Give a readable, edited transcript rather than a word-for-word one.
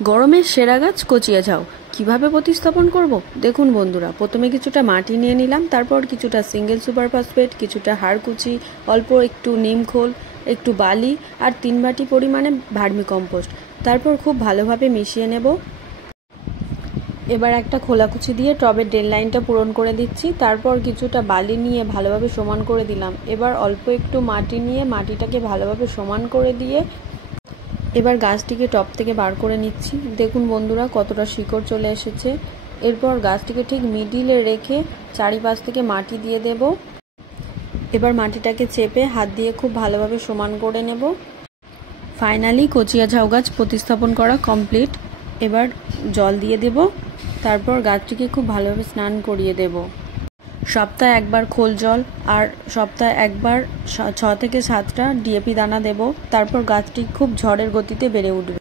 গরমের সেরা গাছ কচিয়া ঝাউ কিভাবে প্রতিস্থাপন করব দেখুন বন্ধুরা। প্রথমে কিছুটা মাটি নিয়ে নিলাম, তারপর কিছুটা সিঙ্গেল সুপার ফসফেট, কিছুটা হাড়কুচি, অল্প একটু নিম খোল, একটু বালি আর 3 বাটি পরিমাণে ভার্মি কম্পোস্ট, তারপর খুব ভালোভাবে মিশিয়ে নেব। এবার একটা খোলাকুচি দিয়ে টবের ড্রেন লাইনটা পূরণ করে দিচ্ছি। তারপর কিছুটা বালি নিয়ে ভালোভাবে সমান করে দিলাম। এবার অল্প একটু মাটি নিয়ে মাটিটাকে ভালোভাবে সমান করে দিয়ে এবার গাছটিকে টব থেকে বার করে নিচ্ছি। দেখুন বন্ধুরা কতটা শিকড় চলে এসেছে। এরপর গাছটিকে ঠিক মিডিলে রেখে চারিপাশ থেকে মাটি দিয়ে দেব। এবার মাটিটাকে চেপে হাত দিয়ে খুব ভালোভাবে সমান করে নেব। ফাইনালি কচিয়া ঝাউ গাছ প্রতিস্থাপন করা কমপ্লিট। এবার জল দিয়ে দেব, তারপর গাছটিকে খুব ভালোভাবে স্নান করিয়ে দেব। সপ্তাহে একবার খোল জল আর সপ্তাহে একবার 6 থেকে 7টা ডিএপি দানা দেব। তারপর গাছটি খুব ঝড়ের গতিতে বেড়ে উঠবে।